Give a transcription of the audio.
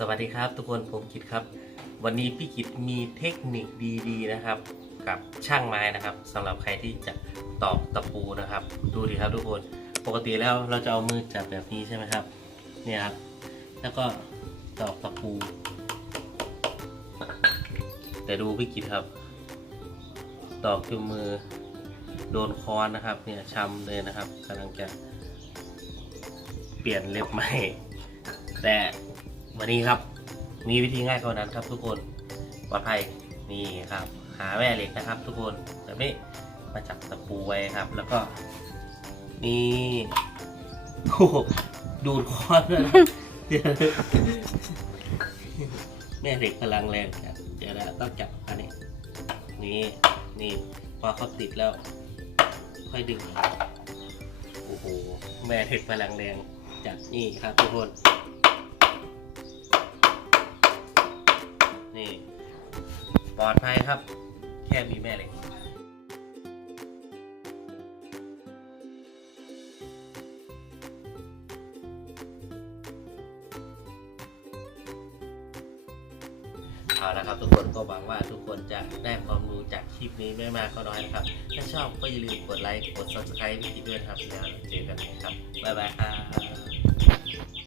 สวัสดีครับทุกคนผมกิตครับ วันนี้พี่กิตมีเทคนิคดีๆนะครับ กับช่างไม้นะครับสำหรับใครที่จะตอกตะปูนะครับ ดูดิครับทุกคนปกติแล้วเราจะเอามือจับแบบนี้ใช่ไหมครับเนี่ยครับ แล้วก็ตอกตะปู แต่ดูพี่กิตครับ ตอกจนมือโดนค้อนนะครับเนี่ยช้ำเลยนะครับกำลังจะเปลี่ยนเล็บใหม่แต่ วันนี้ครับ มีวิธีง่ายกว่านั้นครับ ทุกคนปลอดภัยนี่ครับ หาแม่เหล็กนะครับ ทุกคนแบบนี้มาจับตะปูไว้ครับ แล้วก็นี่โอ้ดูดคอเลยนะเดี๋ยวแม่เหล็กพลังแรงครับเดี๋ยวนะต้องจับอันนี้นี่นี่พอเขาติดแล้ว ค่อยดึงโอ้โหแม่เหล็กพลังแรงจัดนี่ครับทุกคน ปลอดภัยครับ แค่มีแม่เหล็กเอาละครับทุกคนก็หวังว่าทุกคนจะได้ความรู้จากคลิปนี้ไม่มากก็น้อยนะครับ ถ้าชอบก็อย่าลืมกดไลค์ กด subscribe วิธีด้วยครับแล้วเจอกันใหม่ครับ บ๊ายบายครับ